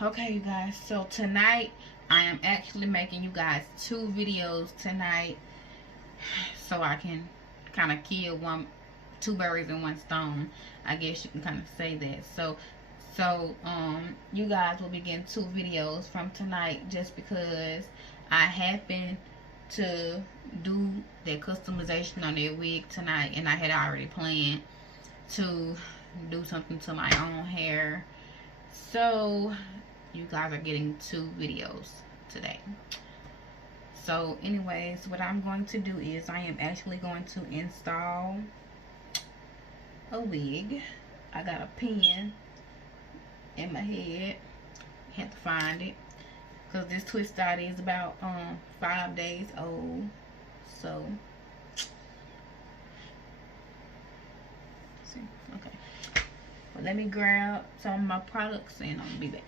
Okay, you guys, so tonight I am actually making you guys 2 videos tonight, so I can kind of kill two birds in one stone. I guess you can kind of say that. So you guys will be getting 2 videos from tonight, just because I happen to do that customization on their wig tonight, and I had already planned to do something to my own hair. So you guys are getting 2 videos today. So anyways, what I'm going to do is I am actually going to install a wig. I got a pin in my head. Had to find it because this twist out is about 5 days old. So see, okay. Well, let me grab some of my products and I'll be back.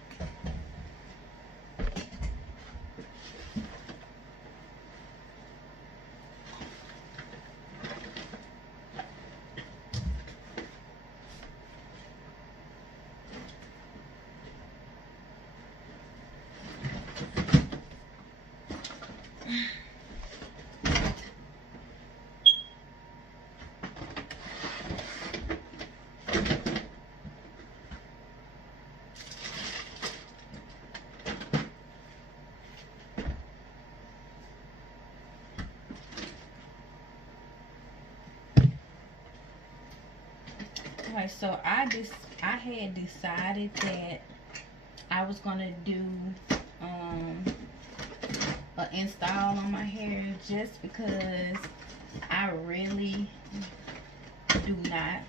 Okay, so I had decided that I was gonna do an install on my hair, just because I really do not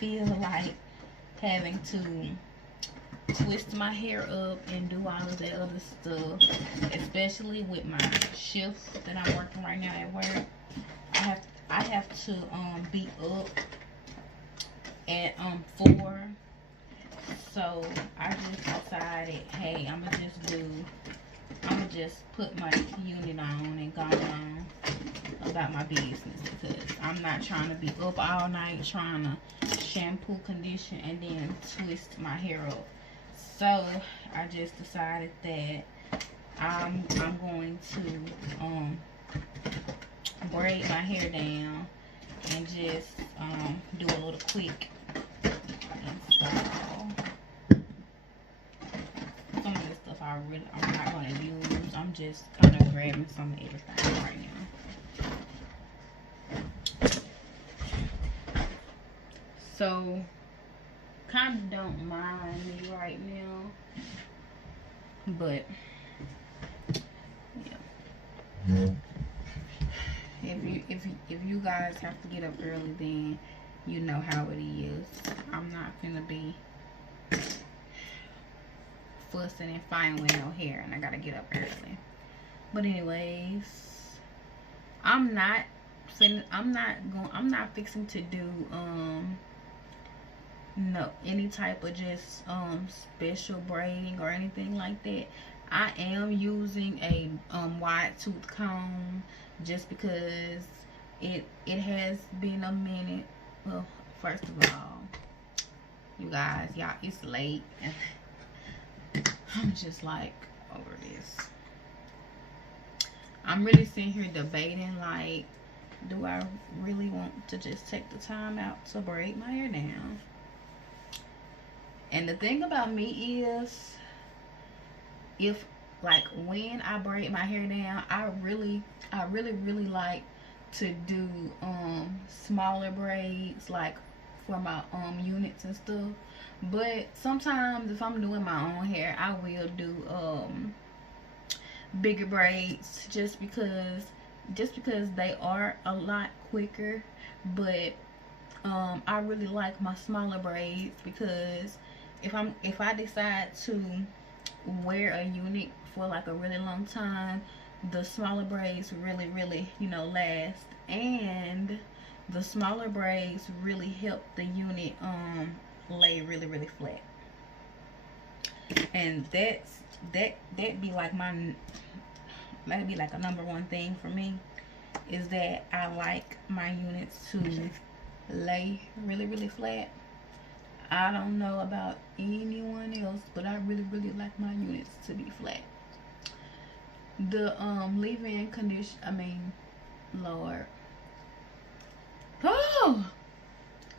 feel like having to twist my hair up and do all of that other stuff, especially with my shift that I'm working right now at work. I have to be up at 4. So I just decided, hey, I'm gonna just put my unit on and go on about my business, because I'm not trying to be up all night trying to shampoo, condition, and then twist my hair up. So I just decided that I'm going to braid my hair down and just do a little quick install. Some of this stuff I'm not going to use. I'm just kind of grabbing some of everything right now. So kind of don't mind me right now, but yeah. If you guys have to get up early, then you know how it is. I'm not gonna be fussing and fighting with no hair, and I gotta get up early. But anyways, I'm not fixing to do no any type of just special braiding or anything like that. I am using a wide tooth comb, just because it has been a minute. Well, first of all, you guys, y'all, it's late and I'm just like over this. I'm really sitting here debating, like, do I really want to just take the time out to braid my hair down? And the thing about me is, if like when I braid my hair down, I really like to do smaller braids, like for my units and stuff. But sometimes if I'm doing my own hair, I will do bigger braids, just because they are a lot quicker. But I really like my smaller braids, because if I decide to wear a unit for like a really long time, the smaller braids really last, and the smaller braids really help the unit lay really flat. And that'd be like that'd be like a #1 thing for me, is that I like my units to lay really flat. I don't know about anyone else, but I really, really like my units to be flat. The leave-in condition, I mean, Lord. Oh,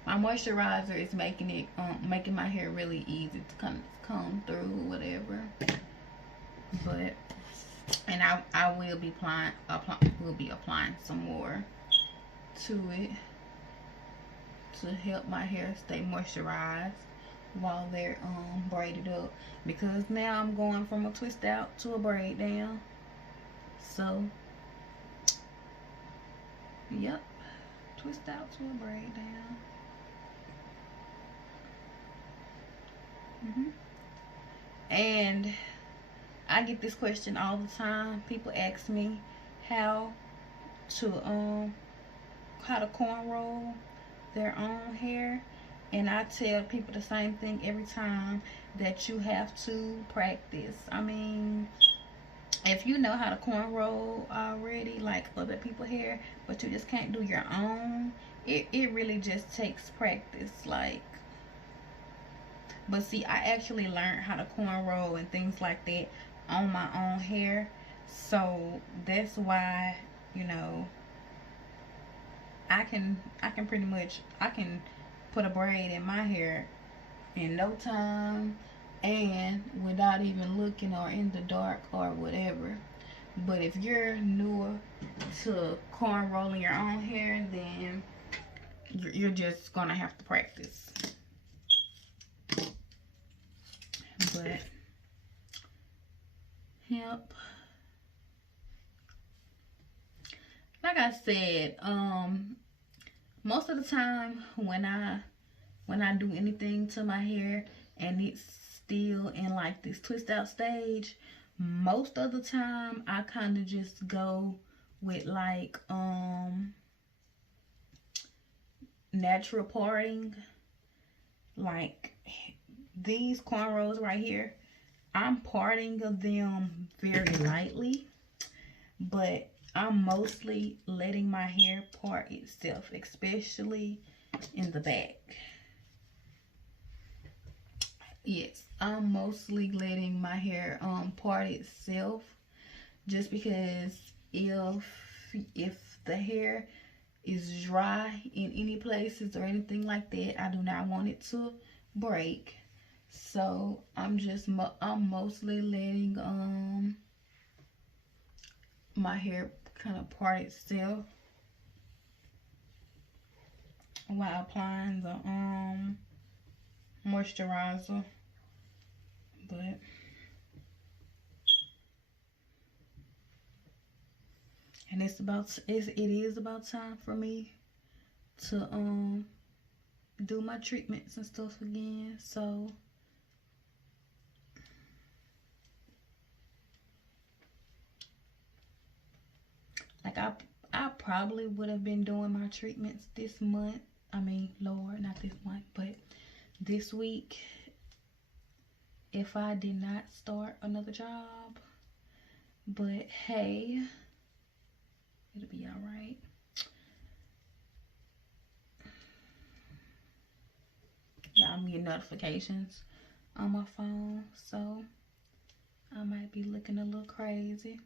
my moisturizer is making my hair really easy to come through, whatever. But and I will be applying some more to it to help my hair stay moisturized while they're braided up, because now I'm going from a twist out to a braid down. So yep, twist out to a braid down. And I get this question all the time. People ask me how to cornrow their own hair, and I tell people the same thing every time, that you have to practice. I mean, if you know how to cornrow already, like other people's hair, but you just can't do your own, it really just takes practice. Like, but see, I actually learned how to cornrow and things like that on my own hair, so that's why, you know, I can pretty much, I can put a braid in my hair in no time and without even looking or in the dark or whatever. But if you're newer to corn rolling your own hair, then you're just gonna have to practice. But yep, like I said, most of the time when I do anything to my hair and it's still in like this twist out stage, most of the time I kind of just go with like natural parting. Like these cornrows right here, I'm parting of them very lightly, but I'm mostly letting my hair part itself, especially in the back. Yes, I'm mostly letting my hair part itself, just because if the hair is dry in any places or anything like that, I do not want it to break. So I'm mostly letting my hair kind of part itself while applying the moisturizer. But and it is about time for me to do my treatments and stuff again. So like I probably would have been doing my treatments this month. I mean, Lord, not this month, but this week, if I did not start another job. But hey, it'll be all right. Yeah, I'm getting notifications on my phone, so I might be looking a little crazy.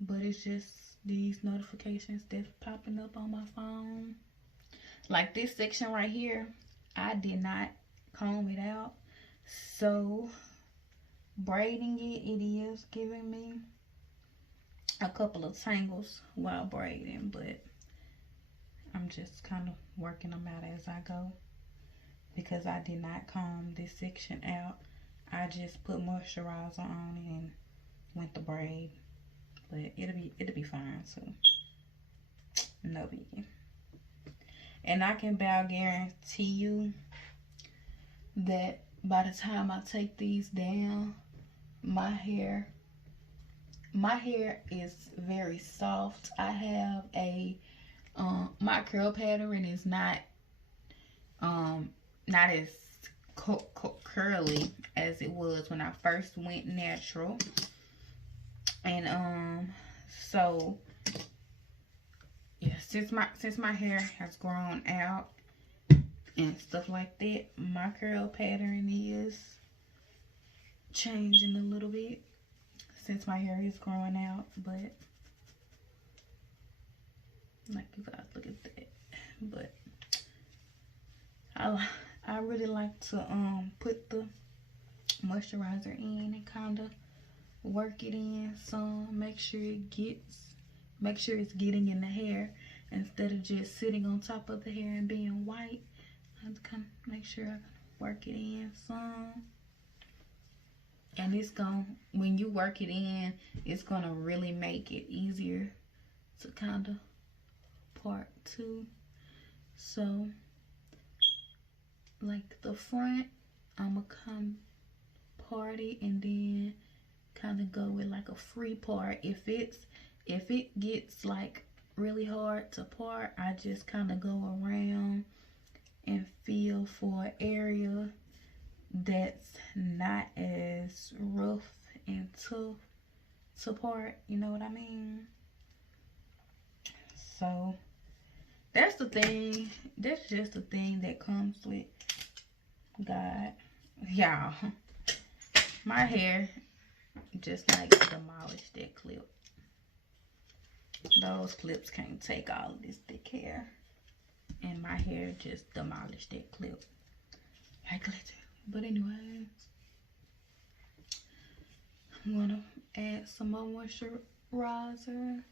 But it's just these notifications that's popping up on my phone. Like this section right here, I did not comb it out. So braiding it is giving me a couple of tangles while braiding, but I'm just kind of working them out as I go, because I did not comb this section out. I just put moisturizer on it and went to braid. But it'll be fine, so no biggie. And I can guarantee you that by the time I take these down, my hair is very soft. I have a my curl pattern is not as curly as it was when I first went natural. And so yeah, since my hair has grown out, and stuff like that. My curl pattern is changing a little bit since my hair is growing out, but like you guys look at that. But I really like to put the moisturizer in and kind of work it in some, make sure it's getting in the hair instead of just sitting on top of the hair and being white. I have to kind of make sure I work it in some. And it's gonna, when you work it in, it's gonna really make it easier to kind of part too. So like the front, I'm gonna come party and then kind of go with like a free part. If it gets like really hard to part, I just kind of go around and feel for an area that's not as rough and tough to part, you know what I mean? So that's the thing, that's just the thing that comes with God. Y'all, my hair just like demolished that clip. Those clips can't take all of this thick hair, and my hair just demolished that clip like literally. But anyway, I'm gonna add some more moisturizer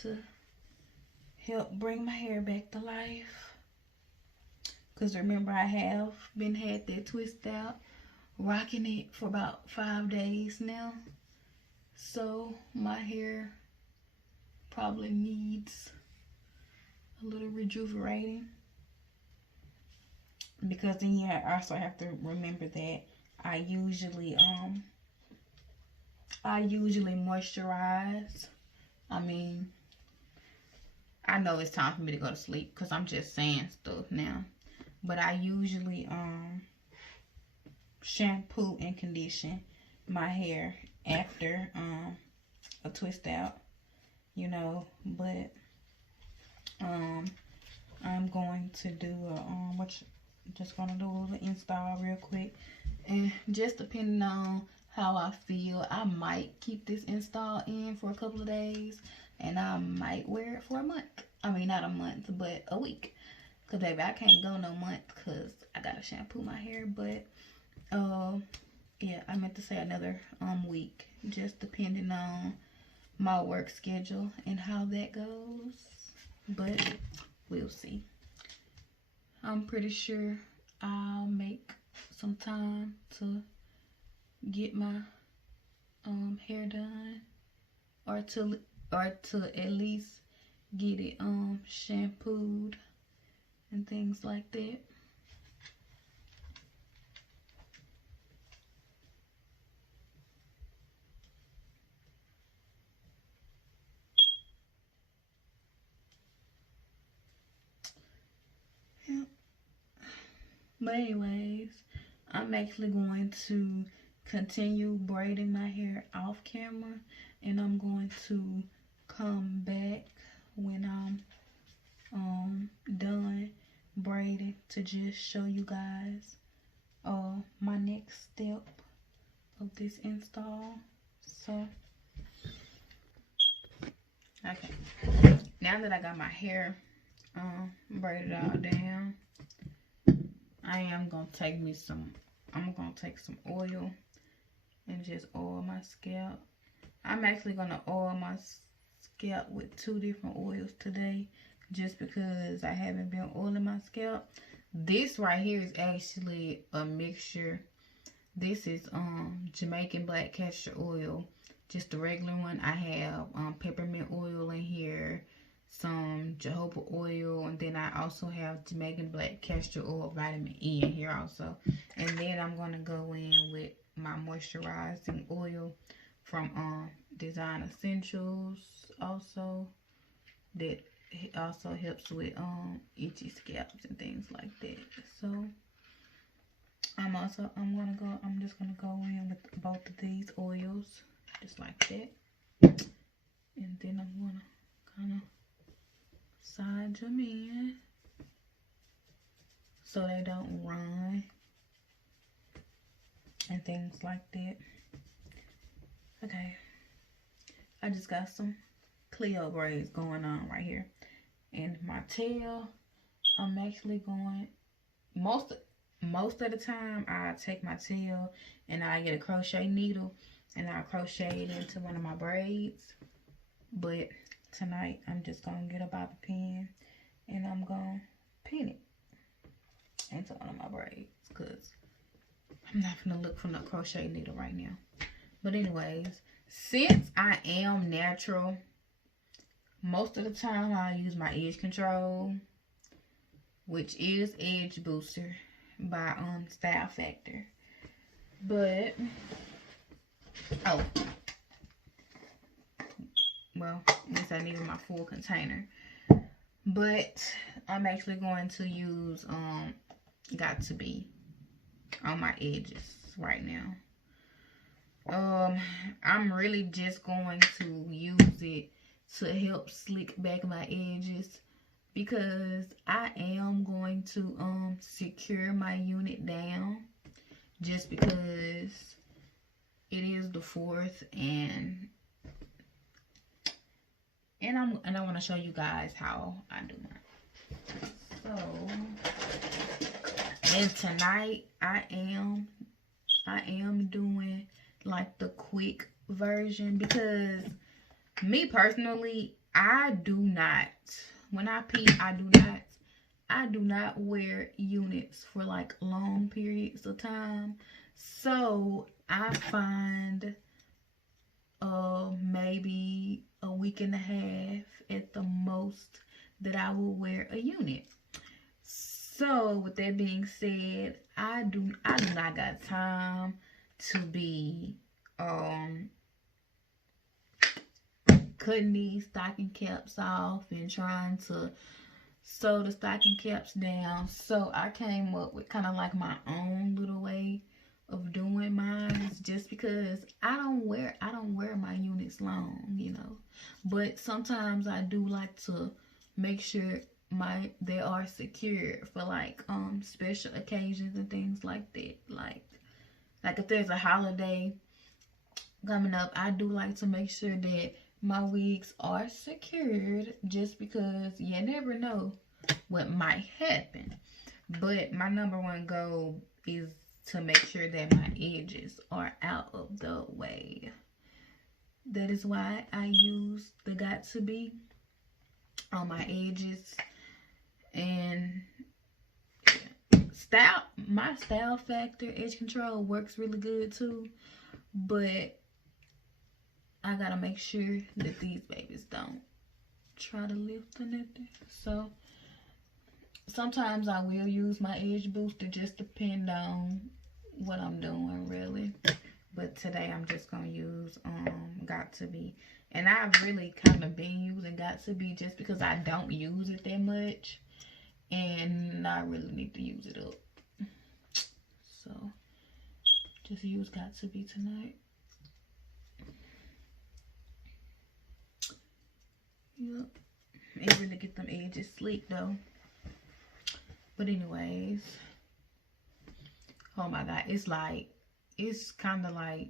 to help bring my hair back to life. Cause remember, I have had that twist out, rocking it for about 5 days now. So my hair probably needs a little rejuvenating. Because then you also have to remember that I usually moisturize. I mean, I know it's time for me to go to sleep because I'm just saying stuff now. But I usually shampoo and condition my hair after a twist out, you know. But I'm going to do a just gonna do a little install real quick, and just depending on how I feel, I might keep this install in for a couple of days, and I might wear it for a month. I mean, not a month, but a week, because baby, I can't go no month because I gotta shampoo my hair. But yeah, I meant to say another week, just depending on my work schedule and how that goes. But we'll see. I'm pretty sure I'll make some time to get my hair done, or to at least get it shampooed and things like that. Yeah. But anyways, I'm actually going to continue braiding my hair off camera, and I'm going to come back when I'm done braiding to just show you guys my next step of this install. So okay, now that I got my hair braided all down, I'm gonna take some oil and just oil my scalp. I'm actually gonna oil my scalp with 2 different oils today, just because I haven't been oiling my scalp. This right here is actually a mixture. This is Jamaican black castor oil, just the regular one. I have peppermint oil in here, some jojoba oil, and then I also have Jamaican black castor oil vitamin E in here also. And then I'm gonna go in with my moisturizing oil from Design Essentials also, that also helps with itchy scalps and things like that. So I'm just gonna go in with both of these oils just like that, and then I'm gonna kind of side them in. so they don't run and things like that. Okay, I just got some Cleo braids going on right here. And my tail, I'm actually going, most of the time I take my tail and I get a crochet needle and I crochet it into one of my braids. But tonight I'm just gonna get a bobby pin and I'm gonna pin it into one of my braids because I'm not gonna look for no crochet needle right now. But anyways, since I am natural, most of the time I use my edge control, which is Edge Booster by Style Factor. But oh, well, I guess I needed my full container. But I'm actually going to use Got To Be on my edges right now. I'm really just going to use it to help slick back my edges because I am going to secure my unit down just because it is the 4th and I want to show you guys how I do mine. So, and tonight I am doing like the quick version because me personally, I do not, when I pee, I do not wear units for like long periods of time. So I find maybe a week and a half at the most that I will wear a unit. So with that being said, I do not got time to be cutting these stocking caps off and trying to sew the stocking caps down. So I came up with kind of like my own little way of doing mine, just because I don't wear my units long, you know. But sometimes I do like to make sure they are secured for like special occasions and things like that. Like if there's a holiday coming up, I do like to make sure that my wigs are secured, just because you never know what might happen. But my #1 goal is to make sure that my edges are out of the way. That is why I use the Got To Be on my edges. And my Style Factor edge control works really good too, but I gotta make sure that these babies don't try to lift or nothing. So sometimes I will use my edge booster, just depend on what I'm doing really. But today I'm just gonna use Got To Be. And I've really kind of been using Got To Be just because I don't use it that much. And I really need to use it up. So just use Got To Be tonight. Yep. It really get them edges sleek though. But anyways, oh my god, it's kind of like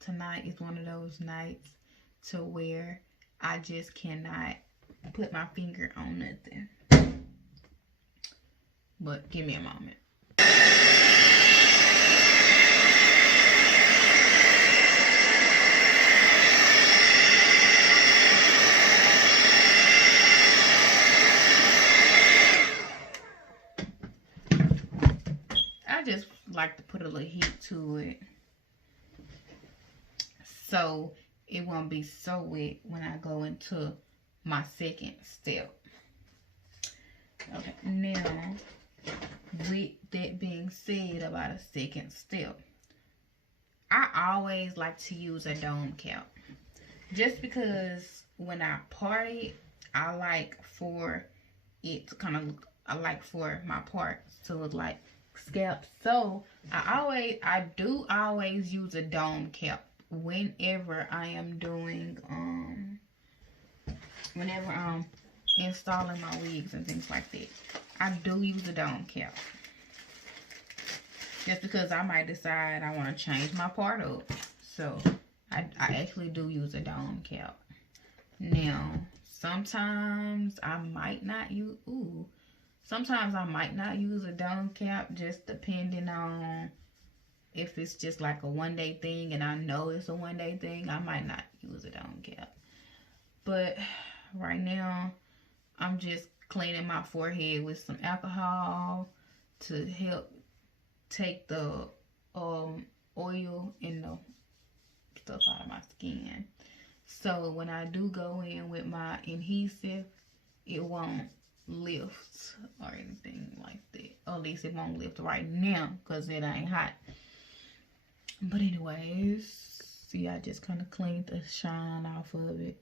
tonight is one of those nights to where I just cannot put my finger on nothing. But give me a moment. I just like to put a little heat to it so it won't be so wet when I go into my second step. Okay, now with that being said about a second step, I always like to use a dome cap, just because when I part it, I like for it to kind of look, I like for my parts to look like scalps. So I do always use a dome cap whenever I am doing whenever I'm installing my wigs and things like that. I do use a dome cap. just because I might decide I want to change my part up. So I actually do use a dome cap. Now, sometimes I might not use, sometimes I might not use a dome cap, just depending on if it's just like a one-day thing and I know it's a one-day thing, I might not use a dome cap. But right now, I'm just cleaning my forehead with some alcohol to help take the oil and the stuff out of my skin. So when I do go in with my adhesive, it won't lift or anything like that. Or at least it won't lift right now because it ain't hot. But anyways, see, I just kind of cleaned the shine off of it.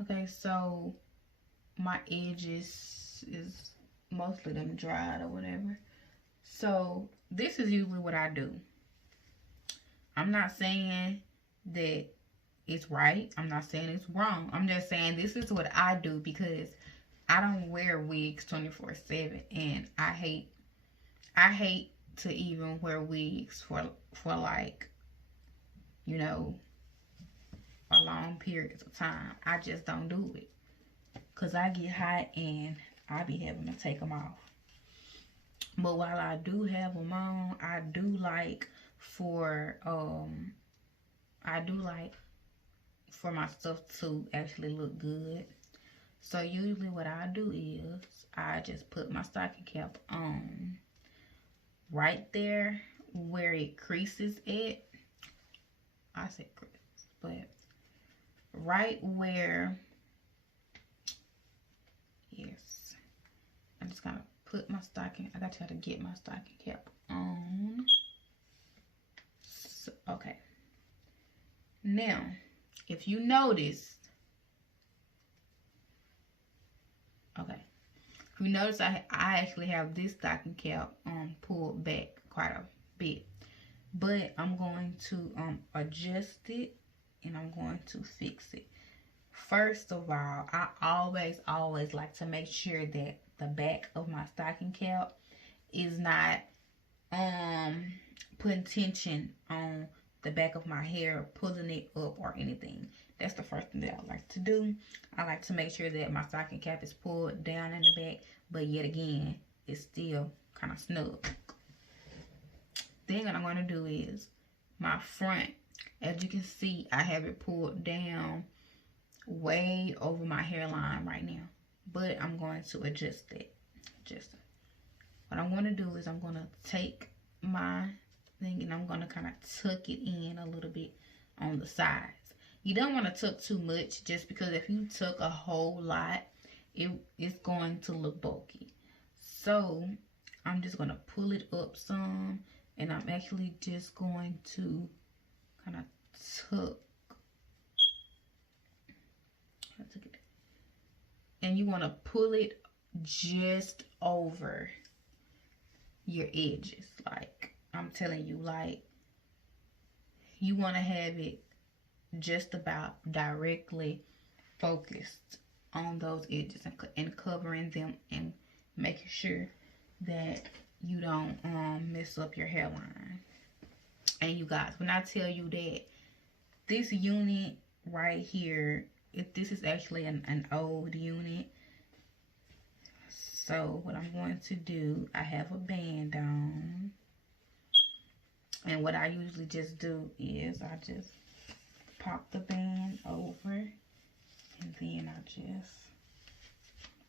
Okay, so my edges is mostly them dried or whatever. So this is usually what I do. I'm not saying that it's right. I'm not saying it's wrong. I'm just saying this is what I do because I don't wear wigs 24/7, and I hate to even wear wigs for like, you know, a long periods of time. I just don't do it because I get hot and I be having to take them off. But while I do have them on, I do like for my stuff to actually look good. So usually what I do is I just put my stocking cap on right there where it creases at. I say crease, but right where, yes, I'm just gonna put my stocking, I got to get my stocking cap on. So, okay, now if you notice, if you notice, I actually have this stocking cap pulled back quite a bit, but I'm going to adjust it and I'm going to fix it. First of all, I always like to make sure that the back of my stocking cap is not putting tension on the back of my hair, pulling it up or anything. That's the first thing that I like to do. I like to make sure that my stocking cap is pulled down in the back, but yet again, it's still kind of snug. Then what I'm going to do is my front. As you can see, I have it pulled down way over my hairline right now, but I'm going to adjust it. What I'm going to do is I'm going to take my thing and I'm going to kind of tuck it in a little bit on the sides. You don't want to tuck too much, just because if you tuck a whole lot, it's going to look bulky. So I'm just going to pull it up some, and I'm actually just going to kind of tuck. And you want to pull it just over your edges. Like, I'm telling you, like, you want to have it just about directly focused on those edges and covering them and making sure that you don't mess up your hairline. And you guys, when I tell you that this unit right here, this is actually an old unit. So what I'm going to do, I have a band on, and what I usually just do is I just pop the band over, and then I just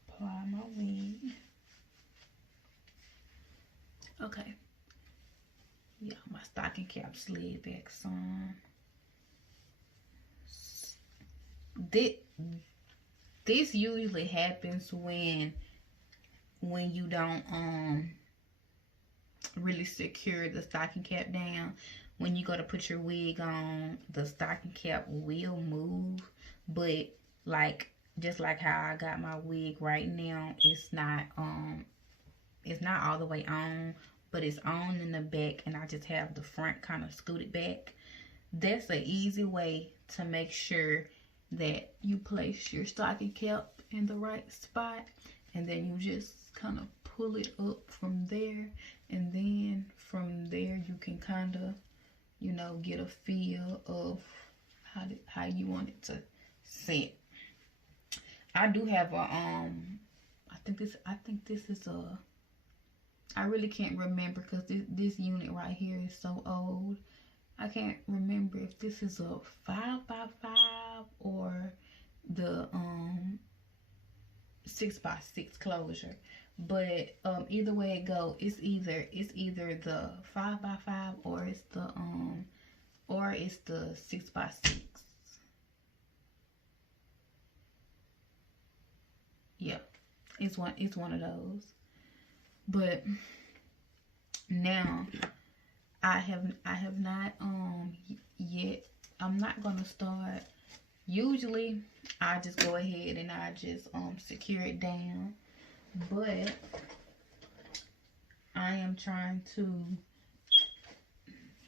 apply my wig. Okay, yeah, my stocking cap slid back some. This usually happens when you don't really secure the stocking cap down. When you go to put your wig on, the stocking cap will move, but like just like how I got my wig right now, it's not all the way on, but it's on in the back, and I just have the front kind of scooted back. That's an easy way to make sure that you place your stocking cap in the right spot, and then you just kind of pull it up from there, And then from there you can kind of, you know, get a feel of how you want it to sit. I do have a I think this is a, I really can't remember because this unit right here is so old. I can't remember if this is a 5x5 or the 6x6 closure. But either way it go, it's either the 5x5 or it's the 6x6. Yeah, it's one of those. But now I have not yet. I'm not gonna start. Usually I just go ahead and I just secure it down, but I am trying to.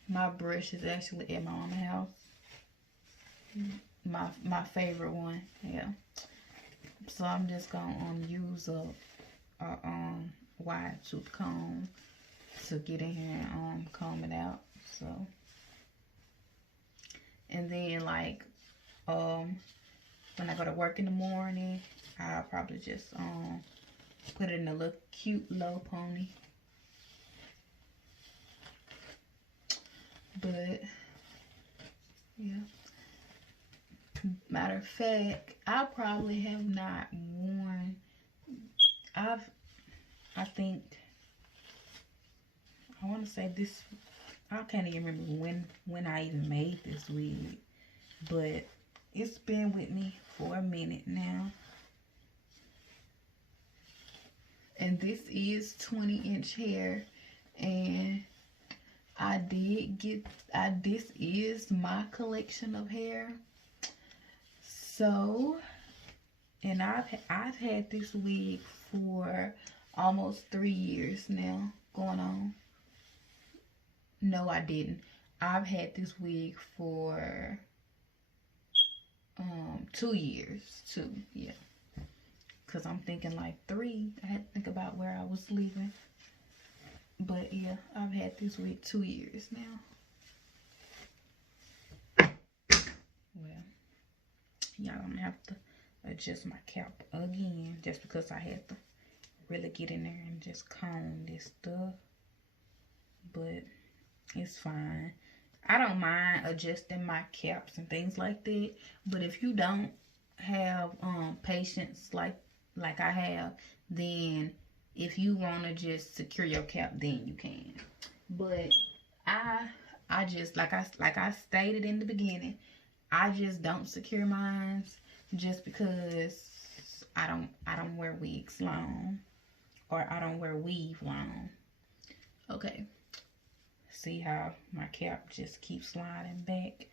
My brush is actually at my mama's house. My favorite one, yeah. So I'm just gonna use a wide tooth comb to get in here and comb it out. So, and then like when I go to work in the morning, I'll probably just put it in a little cute low pony. But yeah, matter of fact, I probably have not worn, I think, I want to say this, I can't even remember when I even made this wig, but it's been with me for a minute now. And this is 20-inch hair, and this is my collection of hair. So, and I've had this wig for almost 3 years now, going on. No, I didn't. I've had this wig for 2 years too, yeah. Cause I'm thinking like 3. I had to think about where I was leaving. But yeah, I've had this wig 2 years now. Well, y'all gonna have to adjust my cap again just because I had to really get in there and just comb this stuff. But it's fine. I don't mind adjusting my caps and things like that. But if you don't have patience like I have, then if you want to just secure your cap, then you can. But I just like I stated in the beginning, I just don't secure mine just because I don't wear wigs long, or I don't wear weave long. Okay. See how my cap just keeps sliding back,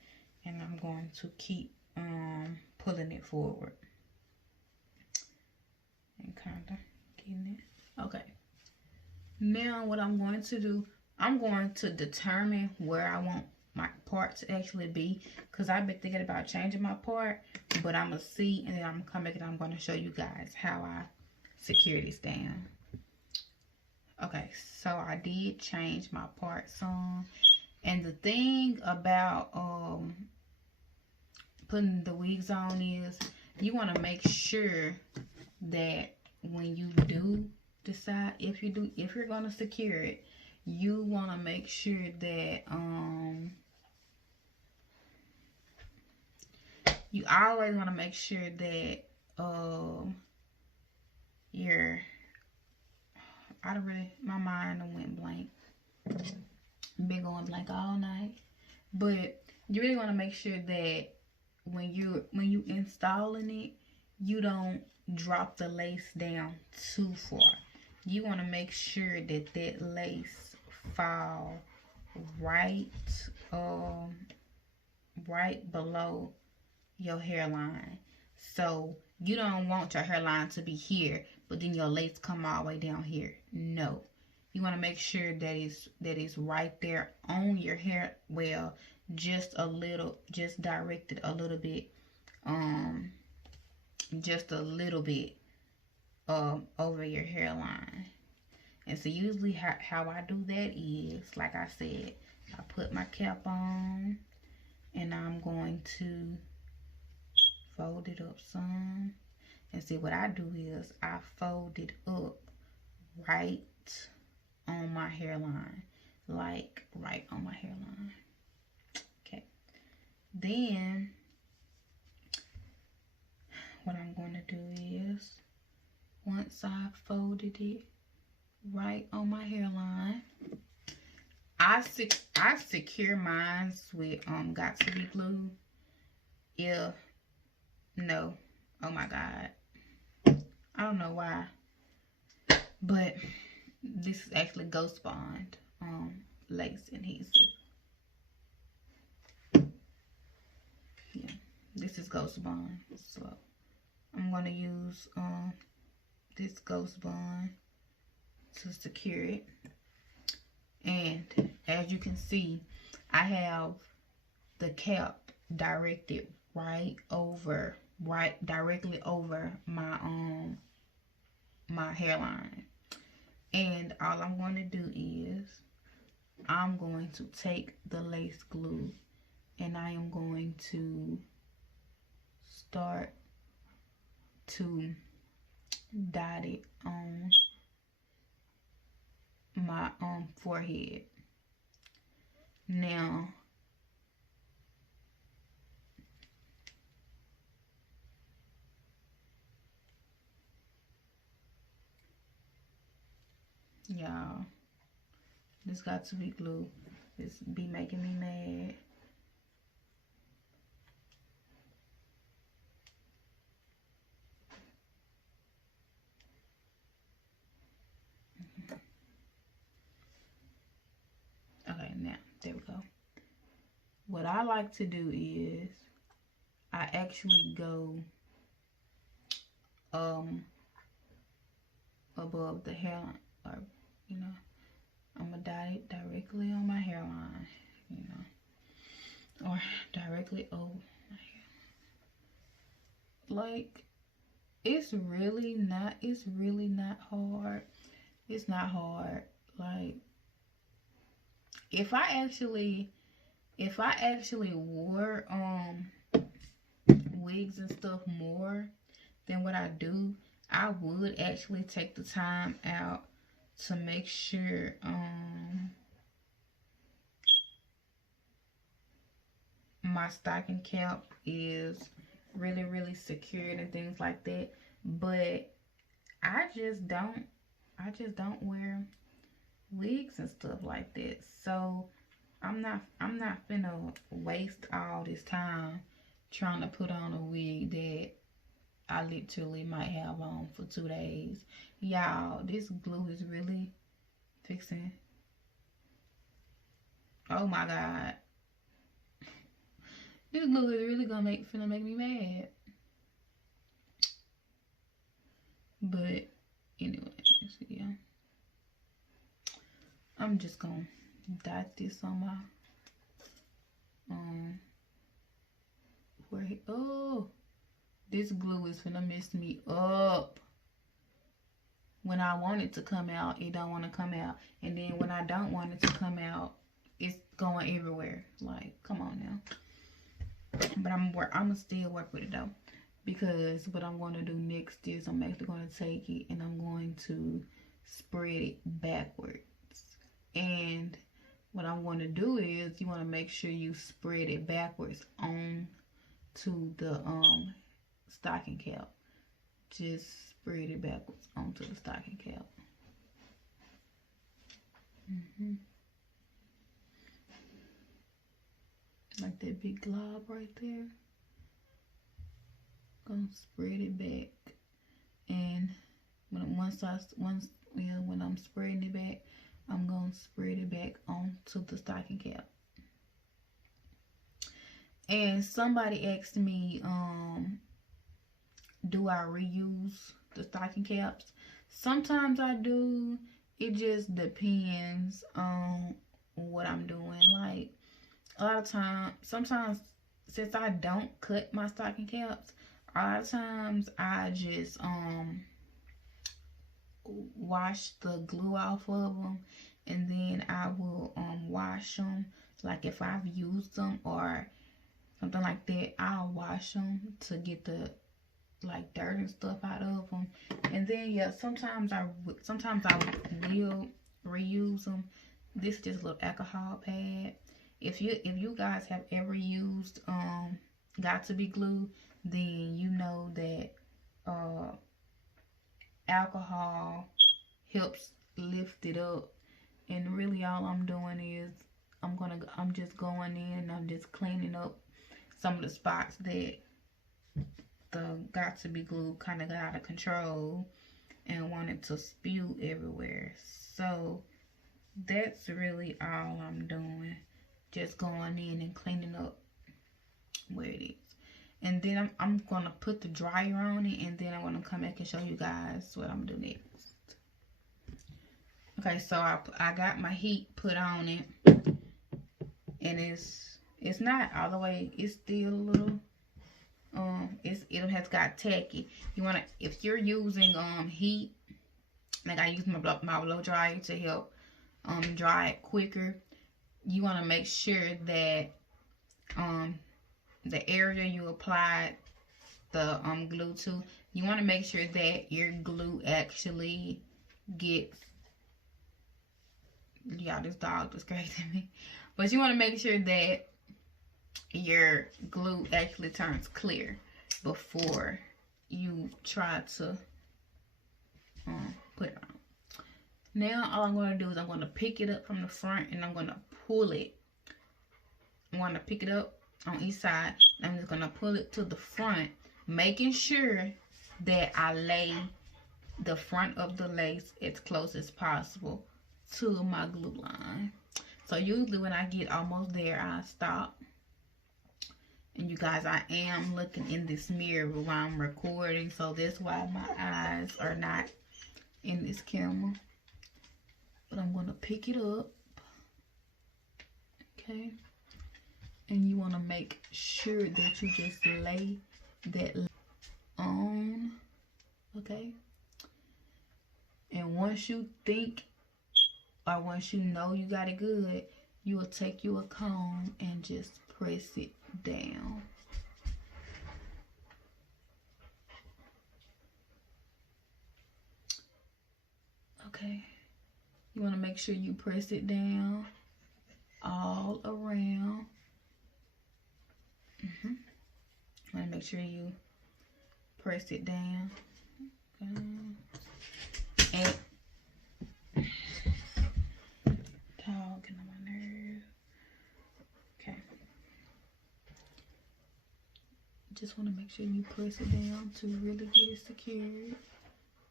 and I'm going to keep pulling it forward and kind of getting it. Okay, now what I'm going to do, I'm going to determine where I want my part to actually be, because I've been thinking about changing my part, but I'm gonna see, and then I'm gonna come back and I'm going to show you guys how I secure this down. Okay, so I did change my part some, and the thing about putting the wigs on is you want to make sure that when you do decide if you're gonna secure it, you want to make sure that you always want to make sure that my mind went blank. Been going blank all night. But you really want to make sure that when you installing it, you don't drop the lace down too far. You want to make sure that that lace fall right below your hairline. So you don't want your hairline to be here, but then your lace come all the way down here. No. You want to make sure that it's right there on your hair. Well, just directed a little bit, just a little bit over your hairline. And so usually how I do that is, like I said, I put my cap on and I'm going to fold it up some. And see, what I do is I fold it up right on my hairline, like right on my hairline. Okay, then what I'm going to do is, once I've folded it right on my hairline, I secure mine with Got2b glue. No, oh my god, I don't know why, but this is actually Ghost Bond lace adhesive. Yeah, this is Ghost Bond, so I'm gonna use this Ghost Bond to secure it. And as you can see, I have the cap directed directly over my my hairline. And all I'm going to do is I'm going to take the lace glue and I am going to start to dot it on my forehead. Now y'all, this Got2b glue is be making me mad. Okay, now there we go. What I like to do is I actually go above the hairline, or you know, I'm gonna dot it directly on my hairline, you know, or directly over my hair. Like, it's really not hard. It's not hard. Like, if I actually wore wigs and stuff more than what I do, I would actually take the time out to make sure my stocking cap is really secured and things like that. But I just don't wear wigs and stuff like that. So I'm not finna waste all this time trying to put on a wig that I literally might have on for 2 days. Y'all, this glue is really fixing. Oh my god. This glue is really finna make me mad. But anyways, yeah. I'm just gonna dot this on my forehead. Oh, this glue is finna mess me up. When I want it to come out, it don't want to come out, and then when I don't want it to come out, it's going everywhere. Like, come on now. But I'm gonna still work with it though, because what I'm going to do next is I'm actually going to take it and I'm going to spread it backwards. And what I'm going to do is, you want to make sure you spread it backwards on to the stocking cap. Just spread it backwards onto the stocking cap. Like that big glob right there. Gonna spread it back, and when I'm spreading it back, I'm gonna spread it back onto the stocking cap. And somebody asked me, do I reuse the stocking caps? Sometimes I do. It just depends on what I'm doing. Like, a lot of times, sometimes, since I don't cut my stocking caps, a lot of times I just wash the glue off of them, and then I will wash them. Like if I've used them or something like that, I'll wash them to get the like dirt and stuff out of them. And then yeah, sometimes I will reuse them. This is just a little alcohol pad. If you guys have ever used Got2b glue, then you know that alcohol helps lift it up. And really all I'm doing is I'm just going in and I'm just cleaning up some of the spots that the Got2b glue kind of got out of control and wanted to spew everywhere. So that's really all I'm doing, just going in and cleaning up where it is. And then I'm gonna put the dryer on it, and then I'm gonna come back and show you guys what I'm gonna do next. Okay, so I got my heat put on it, and it's not all the way, it's still a little it has got tacky. You wanna, if you're using heat, like I use my blow dryer to help dry it quicker, you want to make sure that the area you applied the glue to, you want to make sure that your glue actually gets, y'all, this dog is crazy me, but you want to make sure that your glue actually turns clear before you try to put it on. Now all I'm going to do is I'm going to pick it up from the front and I'm going to pull it. I'm going to pick it up on each side. I'm just going to pull it to the front, making sure that I lay the front of the lace as close as possible to my glue line. So usually when I get almost there, I stop. And you guys, I am looking in this mirror while I'm recording, so that's why my eyes are not in this camera. But I'm going to pick it up. Okay. And you want to make sure that you just lay that on. Okay. And once you think, or once you know you got it good, you will take you a comb and just press it down. Okay. You want to make sure you press it down all around. You want to make sure you press it down. Okay. And dog getting on my nerve. Okay. Just want to make sure you press it down to really get it secured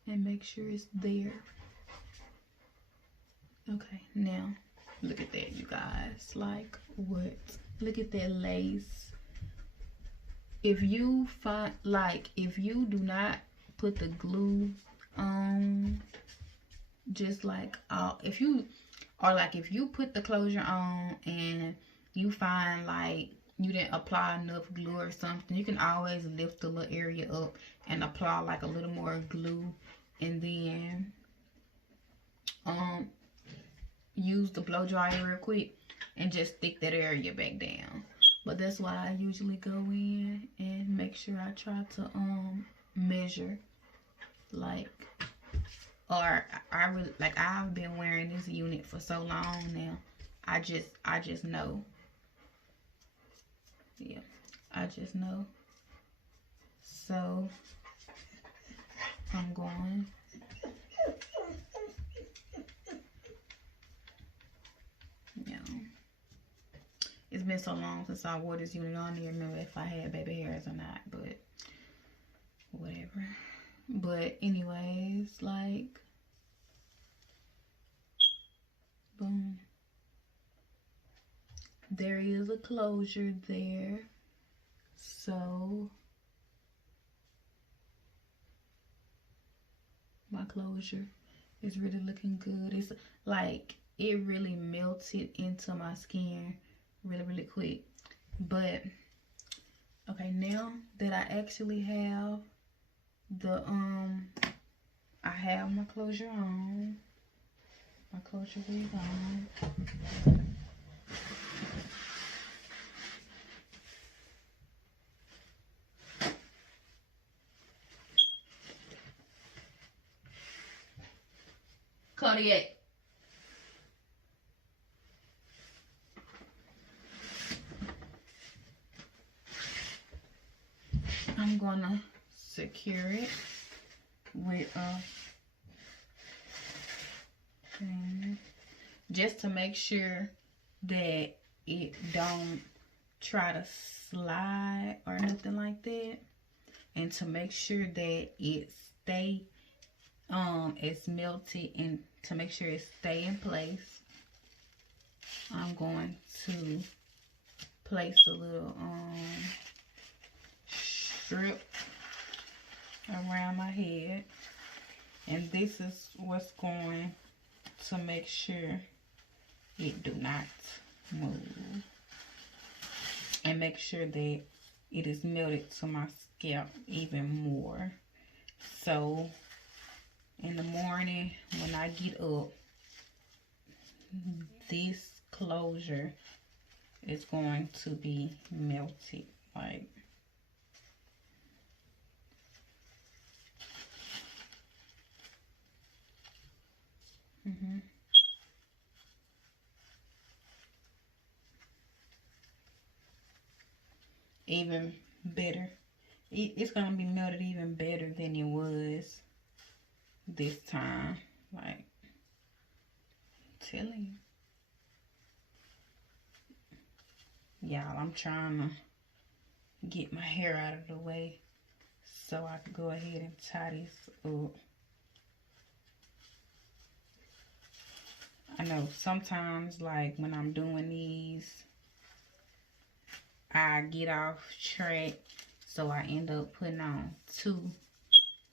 and make sure it's there. Okay, now look at that, you guys. Like, what? Look at that lace. If you find, like, if you do not put the glue on, just like, if you put the closure on and you find like you didn't apply enough glue or something, you can always lift the little area up and apply like a little more glue, and then use the blow dryer real quick and just stick that area back down. But that's why I usually go in and make sure I try to measure, like, or I really, like, I've been wearing this unit for so long now, I just know. Yeah, I just know. So I'm going. Yeah. It's been so long since I wore this unit on. I don't remember if I had baby hairs or not, but whatever. But anyways, like, boom. There is a closure there. So my closure is really looking good. It's like, it really melted into my skin really quick. But okay, now that I actually have the I have my closure on. My closure wig on. Cartier. I'm gonna secure it with a thing just to make sure that it don't try to slide or nothing like that, and to make sure that it stay it's melted, and to make sure it stay in place. I'm going to place a little strip around my head, and this is what's going to make sure it do not move, and make sure that it is melted to my scalp even more. So in the morning when I get up, this closure is going to be melted. Like, even better. It's gonna be melted even better than it was this time. Like, I'm telling you, y'all, I'm trying to get my hair out of the way so I can go ahead and tie this up. I know sometimes, like, when I'm doing these, I get off track, so I end up putting on two.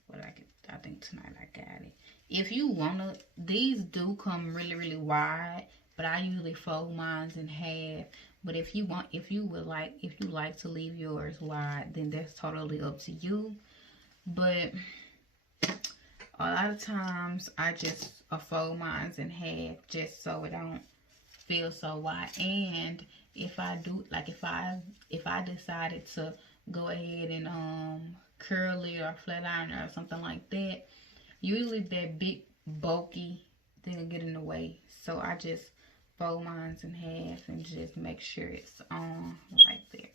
But I think tonight I got it. If you wanna, these do come really, really wide, but I usually fold mine in half. But if you like to leave yours wide, then that's totally up to you. But a lot of times I just fold mine in half just so it don't feel so wide. And if I do, like, if I decided to go ahead and curl it or flat iron or something like that, usually that big bulky thing will get in the way. So I just fold mine in half and just make sure it's on like that.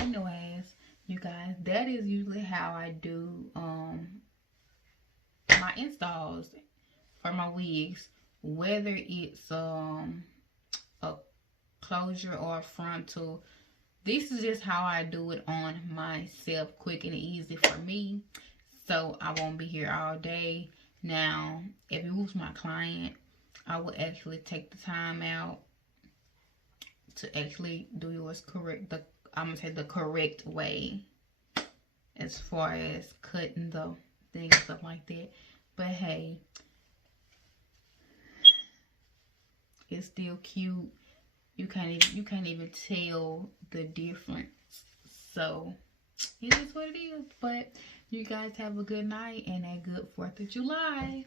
Anyways, you guys, that is usually how I do my installs for my wigs, whether it's a closure or a frontal. This is just how I do it on myself, quick and easy for me, so I won't be here all day. Now, if it was my client, I would actually take the time out to actually do yours correct. I'm gonna say the correct way, as far as cutting the thing and stuff like that. But hey, it's still cute. You can't even tell the difference. So it is what it is. But you guys have a good night and a good 4th of July.